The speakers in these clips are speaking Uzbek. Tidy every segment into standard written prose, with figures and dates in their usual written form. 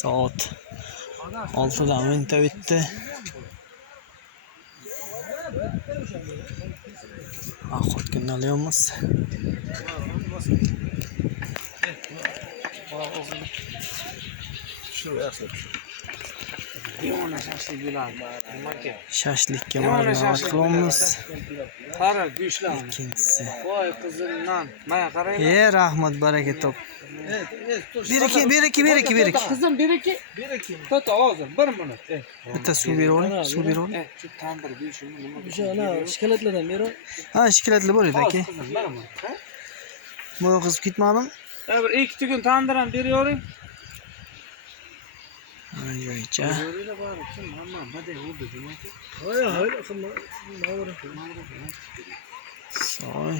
Soat 6'dan minta bitti. Ovqatga olyapmiz. Shashlikka marhamat qilamiz. Qara go'shtlar. Ikkinchisi. Voy qizimdan. Mana qarang. Rahmat, baraka top. Bir iki. Qizim bir iki. To'ta hozir 1 minut. Bitta suv berib oling, suv berib oling. Shu tandir go'shtini nima O'sha ana shikolatlardan beri. Ha, shikolatli bo'ladi aka. qizim 1 minut. Mo'y qizib ketmadim. Bir 2 tugun tandir ham beravering. Joycha. Soy.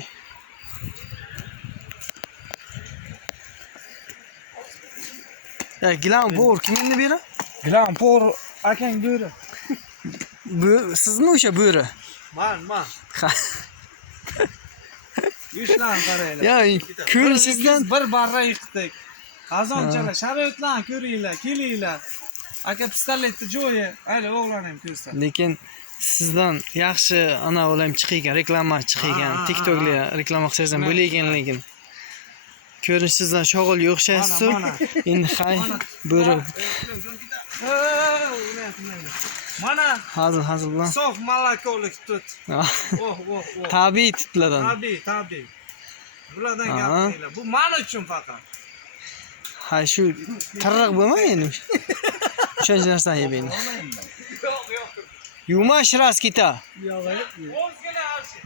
Gilam bor kimni beri? Gilam por akang buyur. Bu sizmi o'sha bo'ri? Man. Go'shtlarni qaranglar. Ya, ko'rishingizdan bir barra yiqdik. Qazonchalar, sharoitlarni ko'ringlar, kelinglar. Aka pistoletni joyi, ayli o'g'lanim ko'rsa. lekin sizdan yaxshi ana o'lam chiqaygan, reklama chiqaygan, TikTok'ga reklama qilsangiz bo'laygan lekin. Ko'rinishingizdan shog'ilga o'xshaysiz. Endi hay, bo'ri. Mana Hazil bilan. sof malakolik tut. Tabiiy tutlardan. Tabiiy. Bulardan gapinglar. Bu men uchun faqat. Ha, shu tirriq bo'lma endi. O'shancha narsani yeb endi. Yo'q. Yumash ras kita. Ozgina alshi.